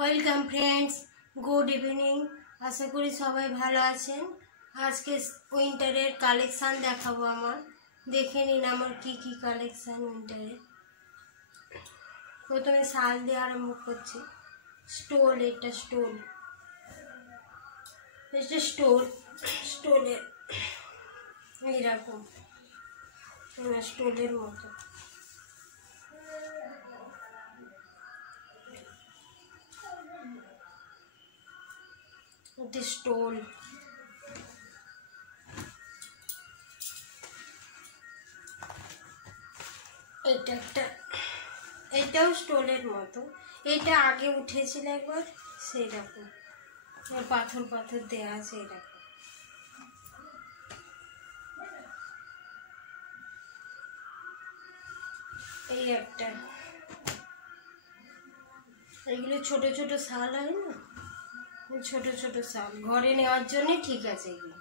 Welcome friends, good evening. আশা করি সবাই ভালো আছেন। আজকে উইন্টারের কালেকশান দেখাবো আমার। দেখে নিন আমার কি কি কালেকশান উইন্টারের। প্রথমে শাল দিয়ে আরম্ভ করছি। স্টোল, এটা স্টোলের এইরকম স্টোলের মতো। এটা স্টোল, এটাও স্টোলের মতো। এটা আগে উঠেছিল একবার, সেই রকম পাথর পাথর দেওয়া আছে এরকম। এই একটা, এগুলো ছোট ছোট শাল হয় না, ছোট ছোট শাল ঘরে নেওয়ার জন্য ঠিক আছে। এগুলো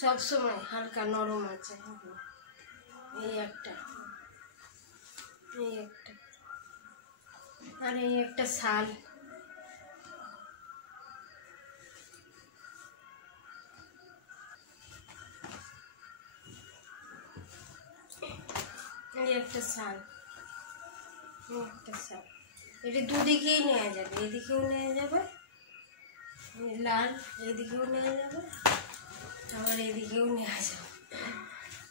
সবসময় হালকা নরম আছে। এই একটা আর এই একটা শাল। এই একটা শাল, এটা দুদিকেই নেওয়া যাবে, এদিকেও নেওয়া যাবে লাল, এদিকেও নেওয়া যাবে, আবার এদিকেও নেওয়া যাবে,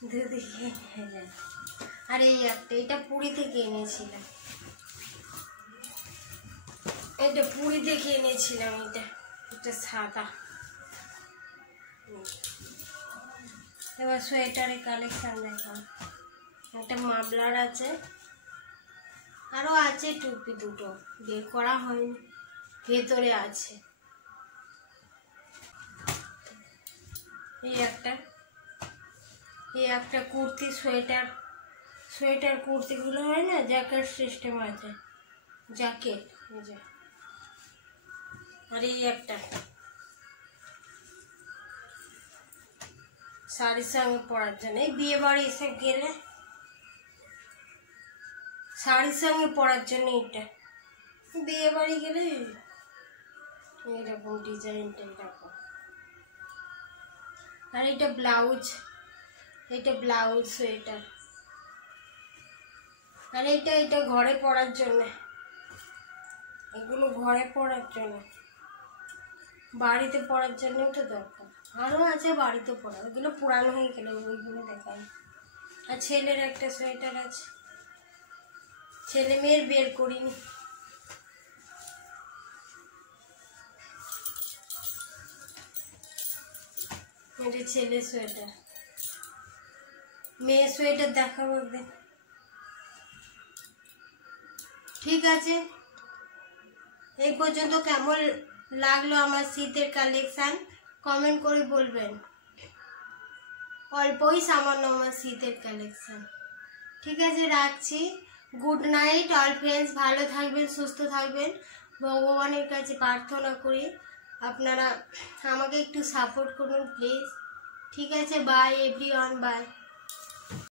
দুদিকেই নেওয়া যাবে। আর এই একটা, এটা পুরী থেকে এনেছিলাম, এটা পুরী থেকে এনেছিলাম। এটা সাদা। এবার সোয়েটারের কালেকশন দেখাম। একটা মাফলার আছে, আরও আছে টুপি, দুটো বের করা হয়নি, ভেতরে আছে। এই একটা কুর্তি, সোয়েটার কুর্তিগুলো হয় না, জ্যাকেট সিস্টেম আছে, জ্যাকেট। আর এই একটা শাড়ির সঙ্গে পরার জন্য, এই বিয়ে বাড়ি এসে গেলে শাড়ির সঙ্গে পরার জন্য। এটা বিয়ে বাড়ি গেলে এইরকম ডিজাইনটা এরকম। আর এটা ব্লাউজ, সোয়েটার। আর এটা ঘরে পরার জন্য, এগুলো ঘরে পরার জন্য, বাড়িতে পরার জন্যই তো দরকার। আরও আছে বাড়িতে পরা, ওগুলো পুরানো হয়ে গেলে ওইগুলো দেখাই। আর ছেলের একটা সোয়েটার আছে, ছেলে মেয়ের বের করিনি। এটা ছেলের সোয়েটার, মেয়ের সোয়েটার দেখাবো একদিন। ঠিক আছে, এই পর্যন্ত কেমন লাগলো আমার শীতের কালেকশান কমেন্ট করে বলবেন। অল্পই সামান্য আমার শীতের কালেকশান। ঠিক আছে, রাখছি। Good night all friends. ভালো থাকবেন, সুস্থ থাকবেন, ভগবানের কাছে প্রার্থনা করি আপনারা আমাকে একটু সাপোর্ট করুন প্লিজ। ঠিক আছে, বাই এভরিওয়ান, বাই।